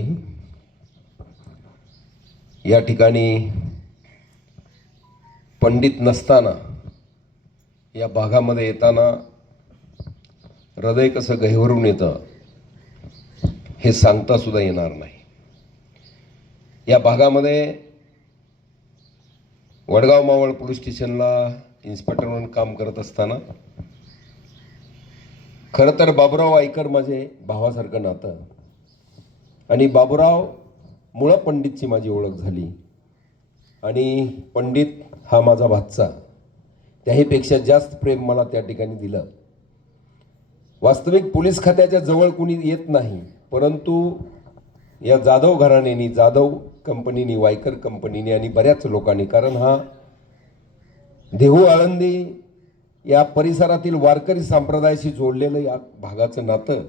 मंडळी या ठिकाणी पंडित नसताना या भागामध्ये येताना हृदय कसं गहिवरून येतं हे सांगता सुद्धा येणार नाही. या भागामध्ये वडगाव मावळ पोलीस स्टेशनला इन्स्पेक्टर म्हणून काम करत असताना खरं तर बाबुराव आईकर माझे भावासारखं नातं. आणि बाबुराव मुळं पंडितची माझी ओळख झाली. आणि पंडित हा माझा भातचा. त्याहीपेक्षा जास्त प्रेम मला त्या ठिकाणी दिलं. वास्तविक पोलीस खात्याच्या जवळ कुणी येत नाही परंतु या जाधव घराण्यानी जाधव कंपनीने वायकर कंपनीने आणि बऱ्याच लोकांनी कारण हा देहू आळंदी या परिसरातील वारकरी संप्रदायाशी जोडलेलं या भागाचं नातं.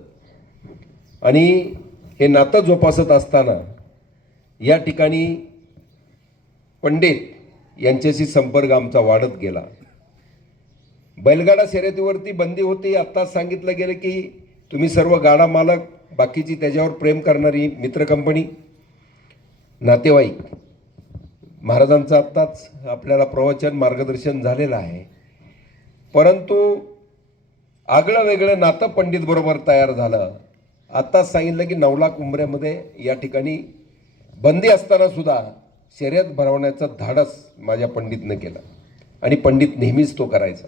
आणि हे नातं जोपासत असताना या ठिकाणी पंडित यांच्याशी संपर्क आमचा वाढत गेला. बैलगाडा शर्यतीवरती बंदी होती. आत्ताच सांगितलं गेलं की तुम्ही सर्व गाडा मालक बाकीची त्याच्यावर प्रेम करणारी मित्र कंपनी नातेवाईक. महाराजांचं आत्ताच आपल्याला प्रवचन मार्गदर्शन झालेलं आहे. परंतु आगळं वेगळं नातं पंडितबरोबर तयार झालं. आत्ताच सांगितलं की नवलाख उंबऱ्यामध्ये या ठिकाणी बंदी असताना सुद्धा शर्यत भरवण्याचं धाडस माझ्या पंडितनं केलं. आणि पंडित नेहमीच तो करायचा.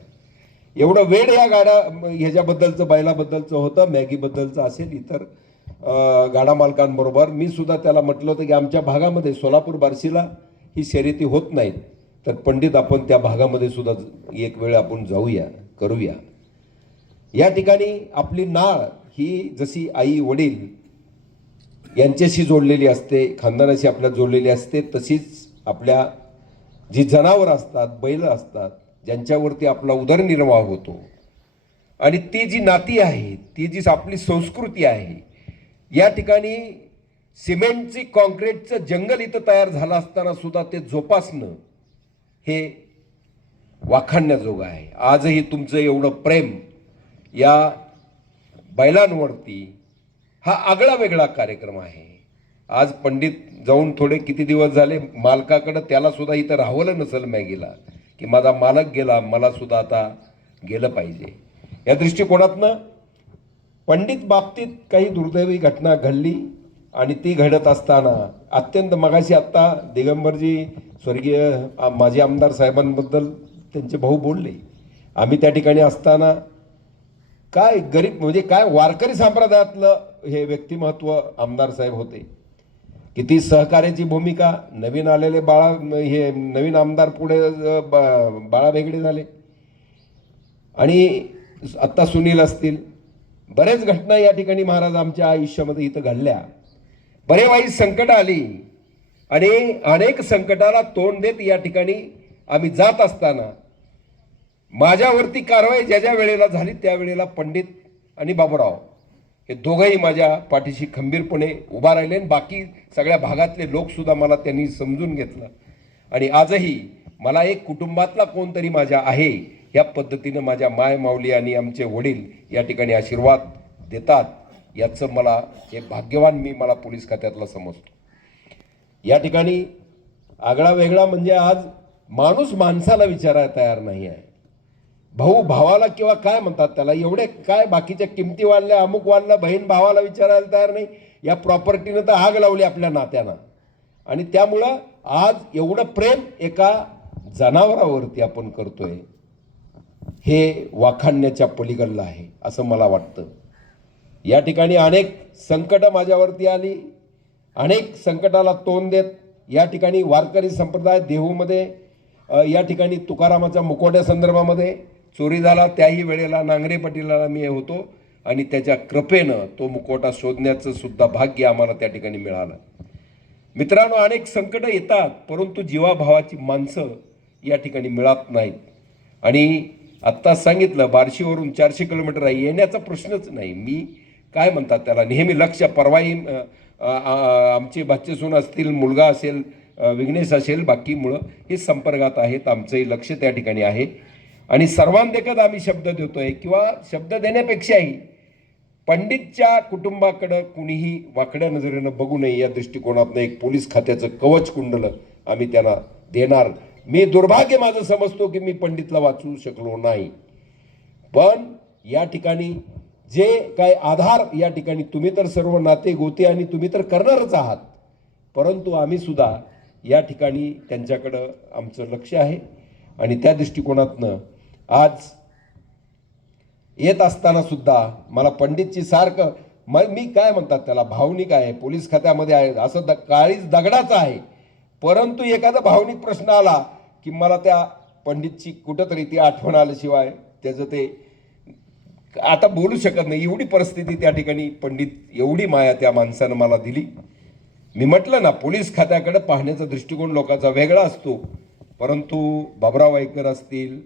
एवढं वेळ या गाड्या ह्याच्याबद्दलचं बैलाबद्दलचं होतं मॅगीबद्दलचं असेल इतर गाडा मालकांबरोबर. मी सुद्धा त्याला म्हटलं होतं की आमच्या भागामध्ये सोलापूर बार्शीला ही शर्यती होत नाहीत. तर पंडित आपण त्या भागामध्ये सुद्धा एक वेळ आपण जाऊया करूया. या ठिकाणी आपली नाळ ही जशी आई वडील यांच्याशी जोडलेली असते खानदानाशी आपल्या जोडलेली असते तशीच आपल्या जी जनावरं असतात बैल असतात ज्यांच्यावरती आपला उदरनिर्वाह होतो. आणि ती जी नाती आहे ती जी आपली संस्कृती आहे या ठिकाणी सिमेंटची कॉन्क्रीटचं जंगल इथं तयार झालं असताना सुद्धा ते जोपासणं हे वाखाणण्याजोगं आहे. आजही तुमचं एवढं प्रेम या बैलांवरती हा आगळा वेगळा कार्यक्रम आहे. आज पंडित जाऊन थोडे किती दिवस झाले मालकाकडं त्यालासुद्धा इथं राहवलं नसेल मॅगीला की माझा मालक गेला मला सुद्धा आता गेलं पाहिजे. या दृष्टिकोनातनं पंडित बाबतीत काही दुर्दैवी घटना घडली आणि ती घडत असताना अत्यंत मगाशी आत्ता दिगंबरजी स्वर्गीय माजी आमदार साहेबांबद्दल त्यांचे भाऊ बोलले. आम्ही त्या ठिकाणी असताना काय गरीब म्हणजे काय वारकरी संप्रदायातलं हे व्यक्तिमत्व आमदार साहेब होते. किती सहकार्याची भूमिका नवीन आलेले बाळा हे नवीन आमदार पुढे बा- बाळा वेगळे झाले. आणि आत्ता सुनील असतील. बऱ्याच घटना या ठिकाणी महाराज आमच्या आयुष्यामध्ये इथं घडल्या. बरे वाईट संकट आली. आणि अनेक संकटाला तोंड देत या ठिकाणी आम्ही जात असताना माझ्यावरती कारवाई ज्या ज्या वेळेला झाली त्यावेळेला पंडित आणि बाबूराव हे दोघंही माझ्या पाठीशी खंबीरपणे उभा राहिले आणि बाकी सगळ्या भागातले लोकसुद्धा मला त्यांनी समजून घेतलं. आणि आजही मला एक कुटुंबातला कोणतरी माझ्या आहे या पद्धतीनं माझ्या माय माऊली आणि आमचे वडील या ठिकाणी आशीर्वाद देतात याचं मला हे भाग्यवान मी मला पोलीस खात्यातला समजतो. या ठिकाणी आगळा वेगळा म्हणजे आज माणूस माणसाला विचारायला तयार नाही आहे. भाऊ भावाला किंवा काय म्हणतात त्याला? एवढे काय बाकीच्या किमती वाढल्या अमुक वाढल्या बहीण भावाला विचारायला तयार नाही. या प्रॉपर्टीनं तर आग लावली आपल्या नात्यानं. आणि त्यामुळं आज एवढं प्रेम एका जनावरावरती आपण करतोय हे वाखाणण्याच्या पलीकडलं आहे असं मला वाटतं. या ठिकाणी अनेक संकटं माझ्यावरती आली. अनेक संकटाला तोंड देत या ठिकाणी वारकरी संप्रदाय देहूमध्ये या ठिकाणी तुकारामाच्या मुकोट्या संदर्भामध्ये चोरी झाला त्याही वेळेला नांगरे पाटीलला मी होतो आणि त्याच्या कृपेनं तो मुकोटा शोधण्याचं सुद्धा भाग्य आम्हाला त्या ठिकाणी मिळालं. मित्रांनो अनेक संकटं येतात परंतु जीवाभावाची माणसं या ठिकाणी मिळत नाहीत. आणि आत्ता सांगितलं बार्शीवरून चारशे किलोमीटर आहे येण्याचा प्रश्नच नाही. मी काय म्हणतात त्याला नेहमी लक्ष परवाही आमचे अ, सून आमचे असतील मुलगा असेल विघ्नेश असेल बाकी मुळं हे संपर्कात आहेत आमचंही लक्ष त्या ठिकाणी आहे. आणि सर्वांदेखत आम्ही शब्द देतोय किंवा शब्द देण्यापेक्षाही पंडितच्या कुटुंबाकडं कुणीही वाकड्या नजरेनं बघू नये या दृष्टिकोनातनं एक पोलीस खात्याचं कवच कुंडलं आम्ही त्यांना देणार. मी दुर्भाग्य माझं समजतो की मी पंडितला वाचू शकलो नाही. पण या ठिकाणी जे काय आधार या ठिकाणी तुम्ही तर सर्व नाते गोते आणि तुम्ही तर करणारच आहात. परंतु आम्ही सुद्धा या ठिकाणी त्यांच्याकडं आमचं लक्ष आहे आणि त्या दृष्टिकोनातनं आज येत असताना सुद्धा मला पंडितची सारखं म मी काय म्हणतात त्याला भावनिक आहे पोलीस खात्यामध्ये आहे असं द काळीच दगडाचं आहे. परंतु एखादा भावनिक प्रश्न आला की मला त्या पंडितची कुठंतरी ती आठवण आल्याशिवाय त्याचं ते आता बोलू शकत नाही. एवढी परिस्थिती त्या ठिकाणी पंडित एवढी माया त्या माणसानं मला दिली. मी म्हटलं ना पोलीस खात्याकडे पाहण्याचा दृष्टिकोन लोकांचा वेगळा असतो. परंतु बाबराव वाईकर असतील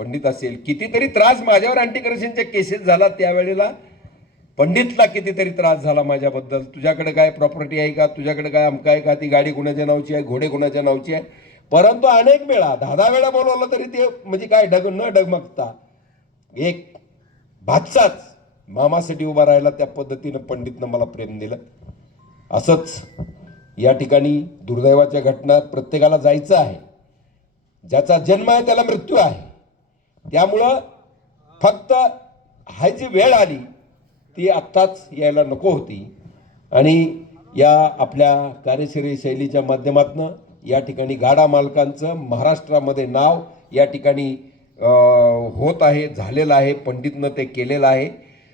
पंडित असेल कितीतरी त्रास माझ्यावर अँटी करप्शनच्या केसेस झाला त्यावेळेला. पंडितला कितीतरी त्रास झाला माझ्याबद्दल. तुझ्याकडे काय प्रॉपर्टी आहे का? तुझ्याकडे काय अमका आहे का? ती गाडी कुणाच्या नावची आहे? घोडे कुणाच्या नावची आहे? परंतु अनेक वेळा दहा दहा वेळा बोलवलं तरी ते म्हणजे काय डग न डगमगता. एक भातचाच मामासाठी उभा राहिला त्या पद्धतीनं पंडितनं मला प्रेम दिलं. असंच या ठिकाणी दुर्दैवाच्या घटना प्रत्येकाला जायचं आहे. ज्याचा जन्म आहे त्याला मृत्यू आहे. त्यामुळं फक्त हाय जी वेळ आली ती आत्ताच यायला नको होती. आणि या आपल्या कार्यशैली शैलीच्या माध्यमातून या ठिकाणी गाडा मालकांचं महाराष्ट्रामध्ये नाव या ठिकाणी होत आहे झालेलं आहे पंडितनं ते केलेलं आहे.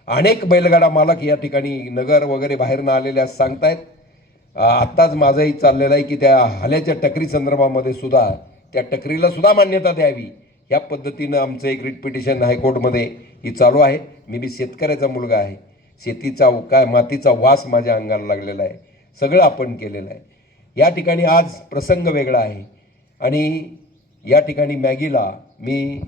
अनेक बैलगाडा मालक या ठिकाणी नगर वगैरे बाहेरनं आलेले असं सांगतायत. आत्ताच माझंही चाललेलं आहे की त्या हाल्याच्या टकरी संदर्भामध्ये सुद्धा त्या टकरीला सुद्धा मान्यता द्यावी. या पद्धतीनं आमचं एक रिट पिटिशन हायकोर्टमध्ये ही चालू आहे. मी बी शेतकऱ्याचा मुलगा आहे. शेतीचा काय मातीचा वास माझ्या अंगाला लागलेला आहे. सगळं आपण केलेलं आहे. या ठिकाणी आज प्रसंग वेगळा आहे. आणि या ठिकाणी मॅगीला मी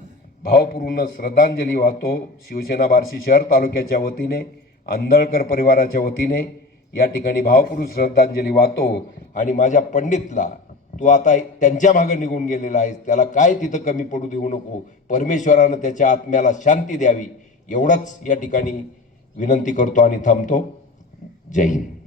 भावपूर्ण श्रद्धांजली वाहतो. शिवसेना बार्शी शहर तालुक्याच्या वतीने आंधळकर परिवाराच्या वतीने या ठिकाणी भावपूर्ण श्रद्धांजली वाहतो. आणि माझ्या पंडितला तू आता त्यांच्या मागं निघून गेलेला आहेस त्याला काय तिथं कमी पडू देऊ नको? परमेश्वरानं त्याच्या आत्म्याला शांती द्यावी. एवढंच या ठिकाणी विनंती करतो आणि थांबतो. जय हिंद.